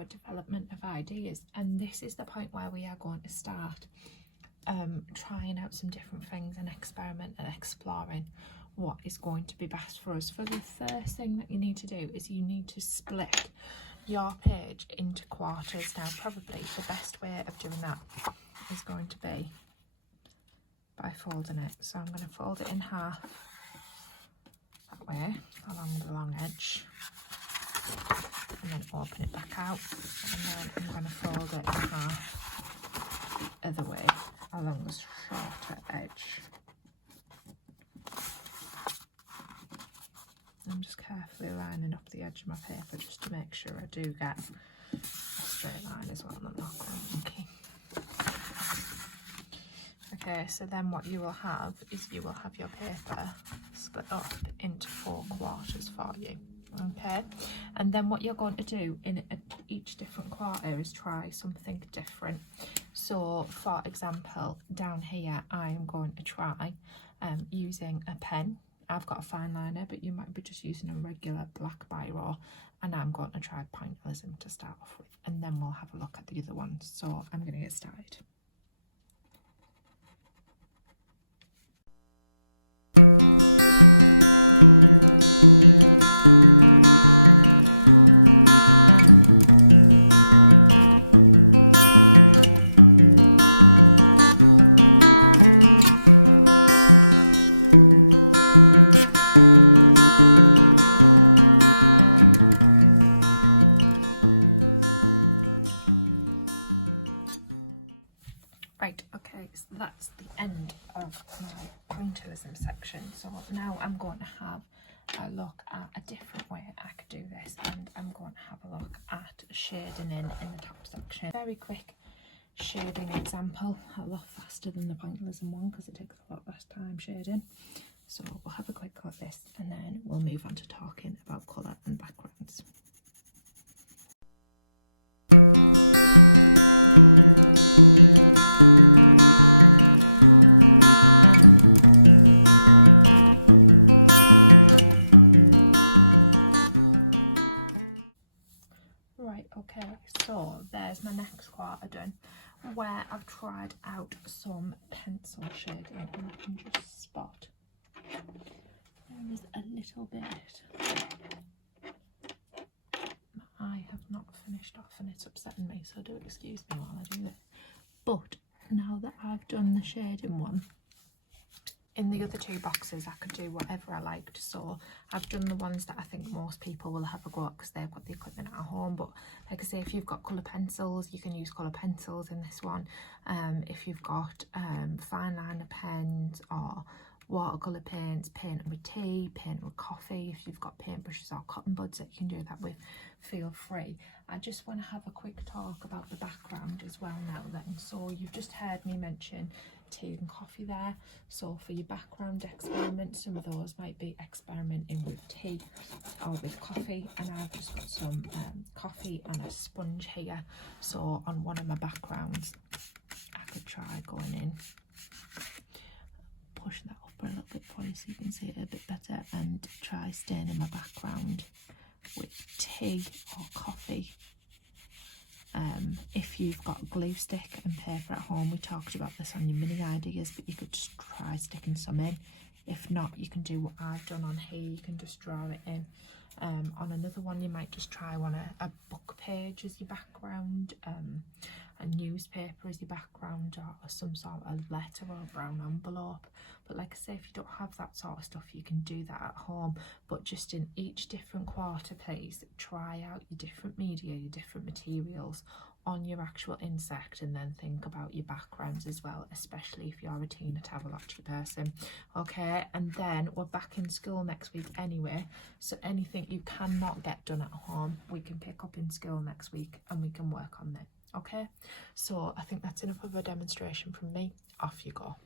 our development of ideas, and this is the point where we are going to start trying out some different things and experiment and exploring what is going to be best for us. For the first thing that you need to do is you need to split your page into quarters. Now probably the best way of doing that is going to be by folding it. So I'm going to fold it in half that way along the long edge, and then open it back out, and then I'm going to fold it in half the other way along the shorter edge. I'm just carefully lining up the edge of my paper just to make sure I do get a straight line as well and I'm not going wonky. Okay, so then what you will have is you will have your paper split up into 4 quarters for you. Okay, and then what you're going to do in each different quarter is try something different. So for example, down here I am going to try using a pen. I've got a fine liner, but you might be just using a regular black biro, and I'm going to try Pinealism to start off with, and then we'll have a look at the other ones. So I'm going to get started. Right, okay, so that's the end of my Pinealism section. So now I'm going to have a look at a different way I could do this, and I'm going to have a look at shading in the top section. Very quick shading example, a lot faster than the Pinealism one because it takes a lot less time shading. So we'll have a quick look at this, and then we'll move on to talking about colour and backgrounds. Right, okay, so there's my next quarter done, where I've tried out some pencil shading, and I can just spot there is a little bit I have not finished off, and it's upsetting me, so do excuse me while I do this. But now that I've done the shading one, in the other 2 boxes I could do whatever I liked. So I've done the ones that I think most people will have a go at because they've got the equipment at home. But like I say, if you've got colour pencils, you can use colour pencils in this one. If you've got fine liner pens or watercolour paints, paint with tea, paint with coffee. If you've got paintbrushes or cotton buds that you can do that with, feel free. I just want to have a quick talk about the background as well now then. So you've just heard me mention tea and coffee there. So for your background experiments, some of those might be experimenting with tea or with coffee, and I've just got some coffee and a sponge here. So on one of my backgrounds I could try going in, push that up a little bit for you so you can see it a bit better, and try staining my background with tea or coffee. If you've got glue stick and paper at home, we talked about this on your mini ideas, but you could just try sticking some in. If not, you can do what I've done on here, you can just draw it in. On another one you might just try a book page as your background, a newspaper as your background, or some sort of letter or a brown envelope. But like I say, if you don't have that sort of stuff, you can do that at home. But just in each different quarter, please try out your different media, your different materials on your actual insect, and then think about your backgrounds as well, especially if you're a teen or Tavolocci person. Okay, and then we're back in school next week anyway, so anything you cannot get done at home, we can pick up in school next week and we can work on that. Okay, so I think that's enough of a demonstration from me. Off you go.